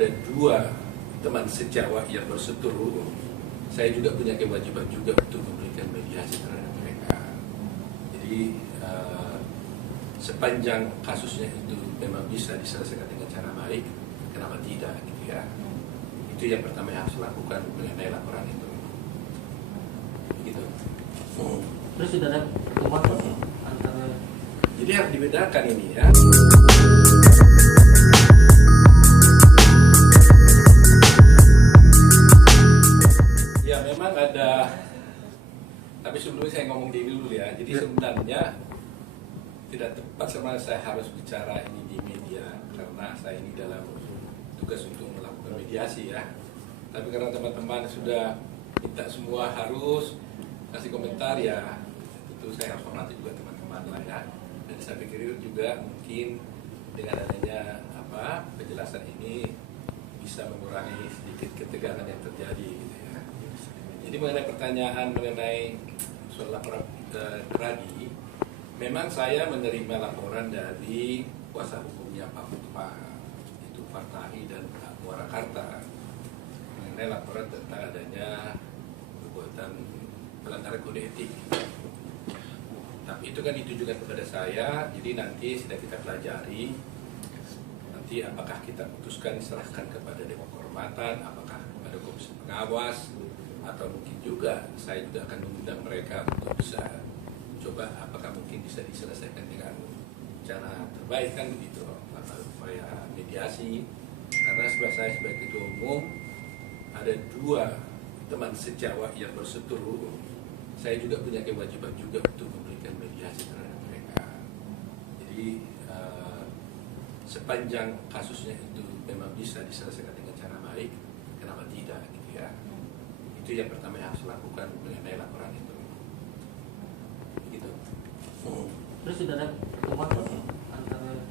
ada dua teman sejawat yang berseteru, saya juga punya kewajiban juga untuk memberikan mediasi terhadap mereka. Jadi sepanjang kasusnya itu memang bisa diselesaikan dengan cara baik, kenapa tidak gitu ya? Itu yang pertama yang harus dilakukan mengenai laporan itu. Begitu. Terus sudah ada pertemuan antara. Jadi harus dibedakan ini ya. Ya memang ada, tapi sebelumnya saya ngomong dulu ya. Jadi sebenarnya tidak tepat sebenarnya saya harus bicara ini di media karena saya ini dalam tugas untuk melakukan mediasi ya. Tapi karena teman-teman sudah minta semua harus kasih komentar ya, tentu saya harus hormati juga teman-teman lah ya. Dan saya pikir juga mungkin dengan adanya penjelasan ini bisa mengurangi sedikit ketegangan yang terjadi gitu ya. Jadi mengenai pertanyaan mengenai soal laporan Gradi, memang saya menerima laporan dari kuasa hukumnya Pak Hotma, itu Partai dan Warakarta, mengenai laporan tentang adanya perbuatan pelanggaran kode etik. Tapi itu kan ditujukan kepada saya, jadi nanti sedang kita pelajari. Nanti apakah kita putuskan serahkan kepada Dewan Kehormatan, apakah kepada Komisi Pengawas, atau mungkin juga saya juga akan mengundang mereka untuk bisa coba apakah mungkin bisa diselesaikan dengan cara terbaik kan begitu, atau upaya mediasi. Karena saya sebagai ketua umum ada dua teman sejawat yang berseteru, saya juga punya kewajiban juga untuk memberikan mediasi terhadap mereka. Jadi sepanjang kasusnya itu memang bisa diselesaikan dengan cara baik, kenapa tidak gitu ya? Itu yang pertama yang harus dilakukan mengenai laporan itu. Begitu. Terus sudah ada pertemuan antara.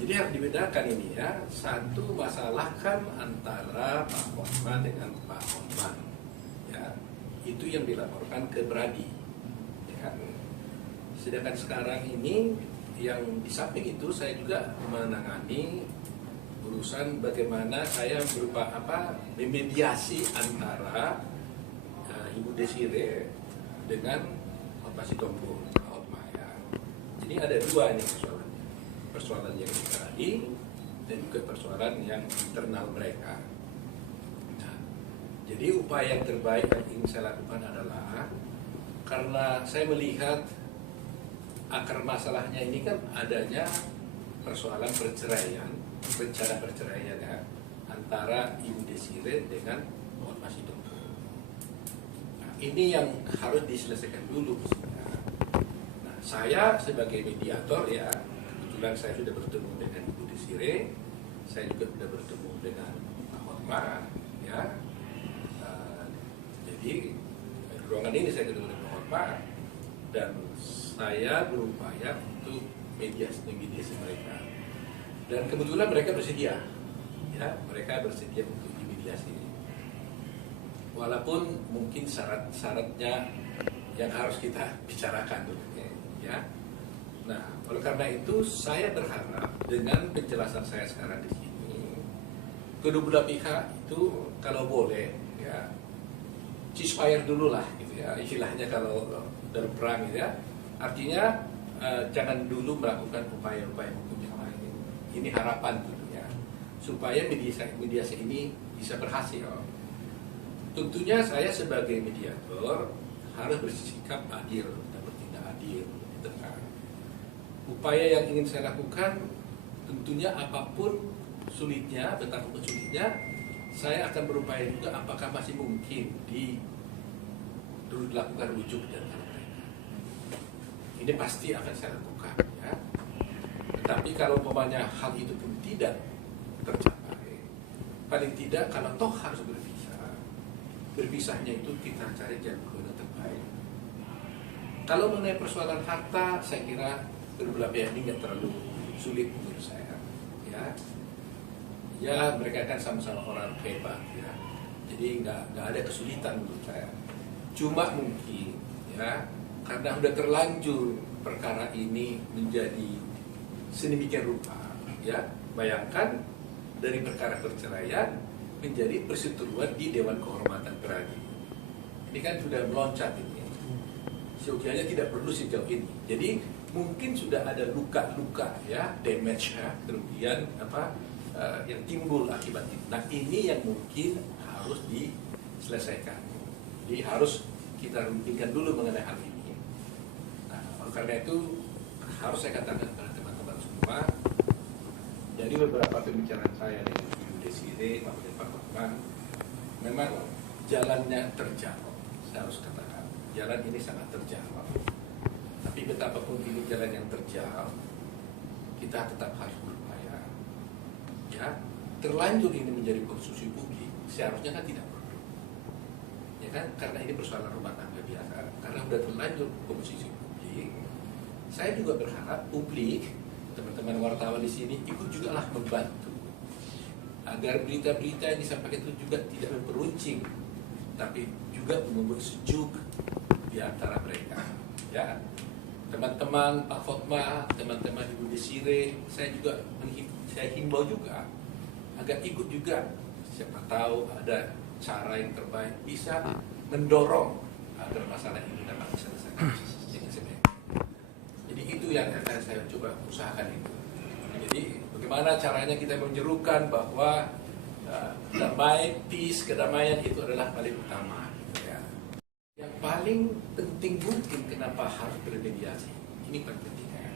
Jadi harus dibedakan ini ya. Satu masalah kan antara Pak Hotma dengan Pak Hotman. Ya, itu yang dilaporkan ke Bradi. Ya. Sedangkan sekarang ini yang di samping itu saya juga menangani urusan bagaimana saya berupa memediasi antara Ibu Desire dengan Pak Sitompul, Pak Hotma ya. Jadi ada dua ini persoalan yang Gradi dan juga persoalan yang internal mereka. Nah, jadi upaya yang terbaik yang ingin saya lakukan adalah karena saya melihat akar masalahnya ini kan adanya persoalan perceraian, rencana perceraian ya, antara Ibu Desire dengan Pak Sitompul. Nah, ini yang harus diselesaikan dulu. Nah, saya sebagai mediator ya, kebetulan saya sudah bertemu dengan Ibu Desire, saya juga sudah bertemu dengan Pak Hotma ya. Jadi di ruangan ini saya ketemu dengan Pak Hotma dan saya berupaya untuk mediasi mereka. Dan kebetulan mereka bersedia, ya, mereka bersedia untuk dimediasi. Walaupun mungkin syarat-syaratnya yang harus kita bicarakan dulu, ya. Nah, oleh karena itu saya berharap dengan penjelasan saya sekarang di sini, kedua belah pihak itu kalau boleh, ya, ceasefire dulu lah, gitu ya. Istilahnya kalau dalam perang, gitu ya. Artinya jangan dulu melakukan upaya-upaya hukum yang lain. Ini harapan tentunya supaya mediasi ini bisa berhasil. Tentunya saya sebagai mediator harus bersikap adil dan bertindak adil di tengah. Upaya yang ingin saya lakukan tentunya apapun sulitnya, betapapun sulitnya, saya akan berupaya juga apakah masih mungkin dilakukan rujuk dan ini pasti akan saya lakukan ya. Tapi kalau umpamanya hal itu pun tidak tercapai, paling tidak kalau toh harus berpisahnya itu kita cari jalan keluar terbaik. Kalau mengenai persoalan harta, saya kira kedua belah pihak ini nggak terlalu sulit menurut saya. Ya mereka kan sama-sama orang hebat ya, jadi nggak ada kesulitan menurut saya. Cuma mungkin ya, karena sudah terlanjur perkara ini menjadi sedemikian rupa, ya bayangkan dari perkara perceraian menjadi perseteruan di Dewan Kehormatan Peradi. Ini kan sudah meloncat ini. Seyogianya tidak perlu sejauh ini. Jadi mungkin sudah ada luka-luka ya, damage ya, kerugian yang timbul akibat itu. Nah ini yang mungkin harus diselesaikan. Jadi harus kita runtingkan dulu mengenai hal ini. Nah, oleh karena itu harus saya katakan kepada teman-teman semua, dari beberapa pembicaraan saya dengan Ibu Desire maupun Pak Hotman, memang jalannya terjal. Saya harus katakan, jalan ini sangat terjal. Tapi betapapun ini jalan yang terjal, kita tetap harus berupaya. Ya, terlanjur ini menjadi konsumsi publik, seharusnya kan tidak perlu. Ya kan, karena ini persoalan rumah tangga biasa. Karena sudah terlanjur konsumsi publik, saya juga berharap publik, teman-teman wartawan di sini ikut juga lah membantu agar berita-berita yang disampaikan itu juga tidak memperuncing, tapi juga membuat sejuk di antara mereka. Ya, teman-teman Pak Hotma, teman-teman Ibu Desire, saya himbau juga agar ikut juga. Siapa tahu ada cara yang terbaik bisa mendorong agar masalah ini dapat diselesaikan dengan sebaik. Jadi itu yang akan saya coba usahakan itu. Jadi bagaimana caranya kita menyerukan bahwa damai, peace, kedamaian itu adalah paling utama. Ya. Yang paling penting mungkin kenapa harus bermediasi, ini pentingnya.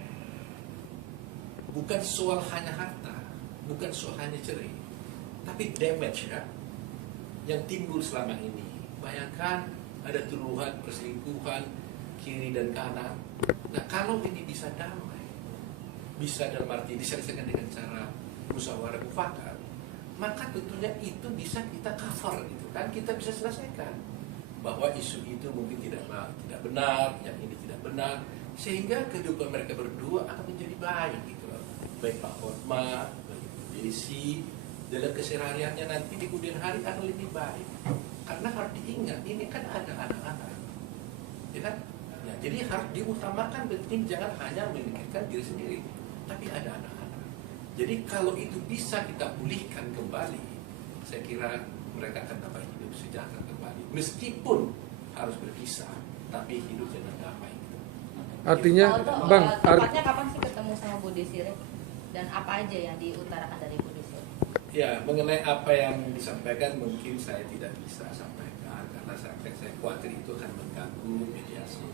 Bukan soal hanya harta, bukan soal hanya cerai, tapi damage ya, yang timbul selama ini. Bayangkan ada tuduhan perselingkuhan kiri dan kanan. Nah kalau ini bisa damai, bisa dalam arti diselesaikan dengan cara musyawarah mufakat, maka tentunya itu bisa kita cover gitu kan, kita bisa selesaikan bahwa isu itu mungkin tidak benar, yang ini tidak benar, sehingga kehidupan mereka berdua akan menjadi baik gitu loh. Baik Pak Hotma, baik Desi, dalam kesehariannya nanti di kemudian hari akan lebih baik. Karena harus diingat, ini kan ada anak-anak, ya kan? Ya, jadi harus diutamakan penting, jangan hanya memikirkan diri sendiri, tapi ada anak-anak. Jadi kalau itu bisa kita pulihkan kembali, saya kira mereka akan dapat hidup sejahtera kembali. Meskipun harus berpisah, tapi hidup dengan damai. Artinya, Bang, tepatnya kapan sih ketemu sama Bu Desire? Dan apa aja yang diutarakan dari Bu Desire? Ya, mengenai apa yang disampaikan mungkin saya tidak bisa sampaikan karena saya khawatir itu akan mengganggu mediasi.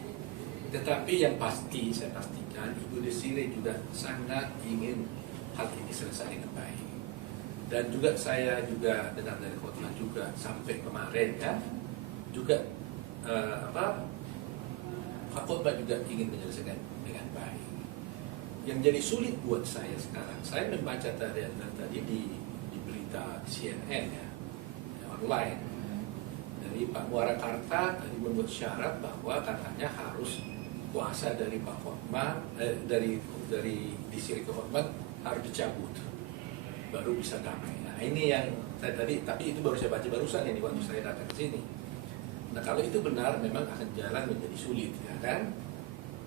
Tetapi yang pasti saya pastikan Ibu Desire juga sangat ingin hal ini selesai dengan baik. Dan juga saya juga dengar dari Khotma juga sampai kemarin ya juga Pak Khotma juga ingin menyelesaikan dengan baik. Yang jadi sulit buat saya sekarang, saya membaca tadi di berita CNN ya online dari Pak Muarakarta tadi membuat syarat bahwa katanya harus kuasa dari Pak Khotma dari Desire ke Khotma harus dicabut baru bisa damai. Nah ini yang saya tadi, tapi itu baru saya baca barusan ini waktu saya datang ke sini. Nah kalau itu benar memang akan jalan menjadi sulit ya kan.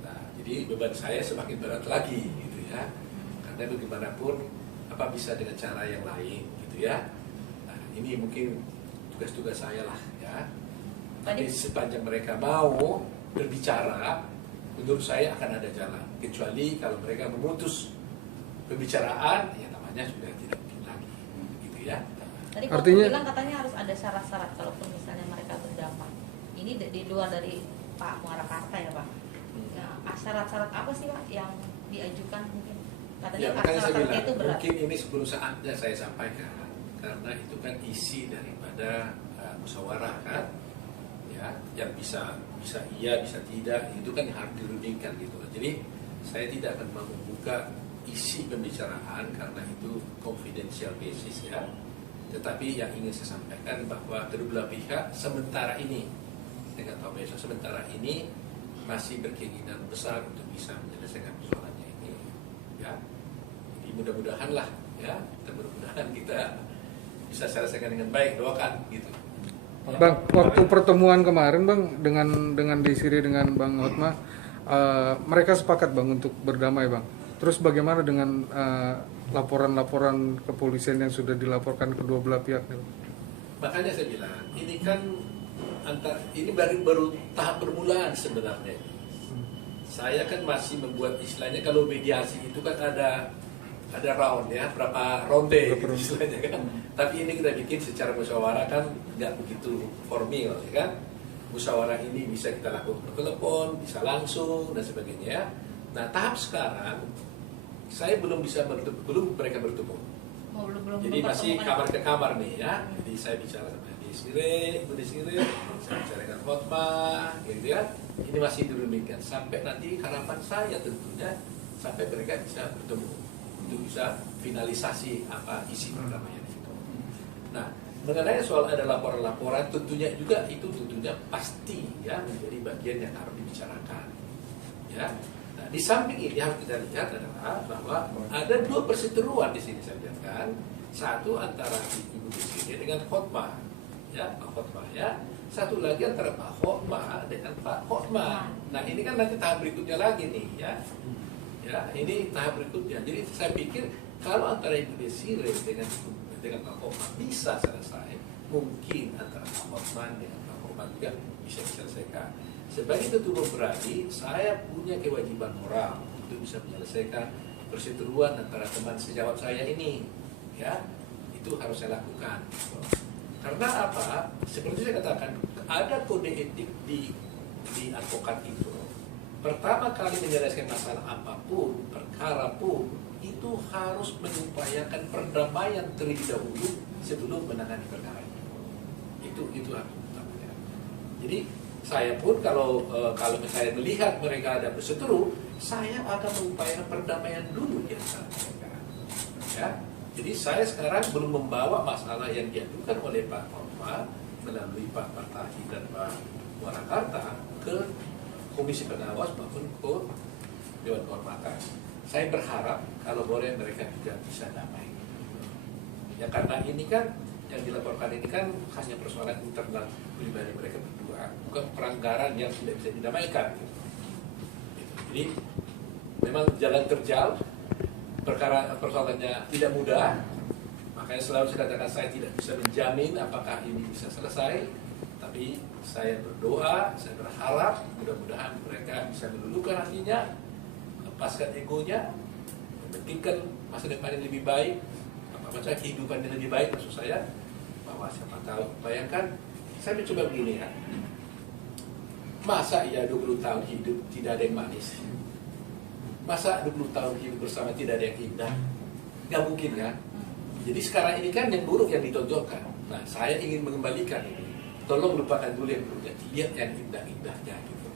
Nah jadi beban saya semakin berat lagi gitu ya. Karena bagaimanapun apa bisa dengan cara yang lain gitu ya. Nah ini mungkin tugas-tugas saya lah ya. Tapi sepanjang mereka mau berbicara, menurut saya akan ada jalan. Kecuali kalau mereka memutus pembicaraan, ya namanya sudah tidak mungkin lagi, gitu ya. Tadi Artinya, bilang katanya harus ada syarat-syarat kalaupun misalnya mereka berdamai. Ini di luar dari Pak Muarakarta ya Pak. Nah, syarat-syarat apa sih Pak yang diajukan mungkin? Katanya Ya makanya saya syarat-syaratnya bilang, itu berat. mungkin ini sebelum saatnya saya sampaikan, karena itu kan isi daripada musyawarah kan, ya, yang bisa iya, bisa tidak, itu kan harus dirundingkan gitu. Jadi saya tidak akan mau membuka isi pembicaraan karena itu confidential basis ya. Tetapi yang ingin saya sampaikan bahwa kedua belah pihak sementara ini, saya nggak tahu besok, sementara ini masih berkeinginan besar untuk bisa menyelesaikan persoalannya ini. Ya, jadi mudah-mudahan lah ya, mudah-mudahan kita bisa selesaikan dengan baik, doakan gitu. Bang, waktu pertemuan kemarin Bang dengan Desire dengan Bang Hotma, mereka sepakat Bang untuk berdamai Bang. Terus bagaimana dengan laporan-laporan kepolisian yang sudah dilaporkan kedua belah pihak nih. Makanya saya bilang, ini kan ini baru tahap permulaan sebenarnya. Saya kan masih membuat istilahnya, kalau mediasi itu kan ada round ya, berapa ronde gitu istilahnya kan. Tapi ini kita bikin secara musyawarah kan nggak begitu formal ya kan. Musyawarah ini bisa kita lakukan per telepon, bisa langsung dan sebagainya. Nah tahap sekarang saya belum mereka bertemu. Jadi masih kamar ke kamar nih ya. Jadi saya bicara sama Ibu Desire, saya bicara dengan Hotma, gitu ya. Ini masih dirundingkan sampai nanti harapan saya tentunya sampai mereka bisa bertemu untuk bisa finalisasi apa isi programnya di situ. Nah, mengenai soal ada laporan-laporan, tentunya juga itu tentunya pasti ya menjadi bagian yang harus dibicarakan. Ya. Nah, di samping ini harus kita lihat adalah bahwa ada dua perseteruan di sini saya lihatkan. Satu antara Ibu Desire dengan Hotma, ya Pak Hotma ya. Satu lagi antara Pak Hotma dengan Pak Hotma. Nah ini kan nanti tahap berikutnya lagi nih ya. Ya ini tahap berikutnya. Jadi saya pikir kalau antara Ibu Desire dengan Pak Hotma bisa selesai, mungkin antara Pak Hotma dengan Pak Hotma juga bisa diselesaikan. Sebagai ketua berarti saya punya kewajiban moral untuk bisa menyelesaikan perseteruan antara teman sejawat saya ini, ya itu harus saya lakukan. Karena apa? Seperti saya katakan, ada kode etik di advokat itu. Pertama kali menyelesaikan masalah apapun, perkara pun, itu harus mengupayakan perdamaian terlebih dahulu sebelum menangani perkara itu. Itu harus utamanya. Jadi saya pun kalau saya melihat mereka ada berseteru, saya akan mengupayakan perdamaian dulu di antara mereka. Ya. Jadi saya sekarang belum membawa masalah yang diadukan oleh Pak Hotma melalui Pak Partahi dan Pak Warakarta ke Komisi Pengawas maupun ke Dewan Kehormatan. Saya berharap kalau boleh mereka juga bisa damai. Ya karena ini kan yang dilaporkan ini kan hanya persoalan internal pribadi mereka berdua, bukan pelanggaran yang tidak bisa didamaikan. Jadi memang jalan terjal. Persoalannya tidak mudah, makanya selalu saya katakan saya tidak bisa menjamin apakah ini bisa selesai, tapi saya berdoa, saya berharap mudah-mudahan mereka bisa meluluhkan hatinya, lepaskan egonya, memikirkan masa depan yang lebih baik, apa saja kehidupan yang lebih baik maksud saya, bahwa siapa tahu, bayangkan saya mencoba begini ya, masa ya 20 tahun hidup tidak ada yang manis? Masa 20 tahun hidup bersama tidak ada yang indah? Gak mungkin kan? Jadi sekarang ini kan yang buruk yang ditonjolkan. Nah saya ingin mengembalikan ini. Tolong lupakan dulu yang buruknya, lihat yang indah-indahnya gitu.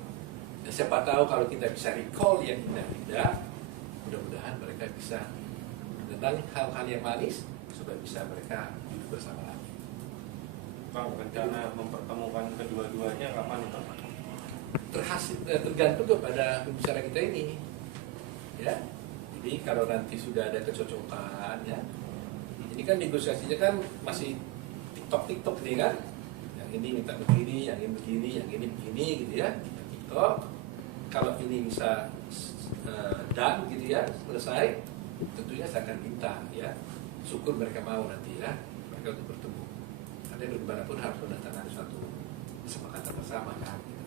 Dan siapa tahu kalau kita bisa recall yang indah-indah, mudah-mudahan mereka bisa mengenang hal-hal yang manis supaya bisa mereka hidup bersama lagi. Bang, rencana mempertemukan kedua-duanya kapan Pak? Tergantung kepada pembicara kita ini. Ya, jadi kalau nanti sudah ada kecocokan, ya, ini kan negosiasinya kan masih TikTok nih kan, yang ini minta begini, yang ini begini, yang ini begini, gitu ya, TikTok. Kalau ini bisa done, gitu ya, selesai, tentunya saya akan minta, ya, syukur mereka mau nanti ya, mereka untuk bertemu. Karena bagaimanapun harus mendatangkan suatu kesepakatan bersama kan. Gitu.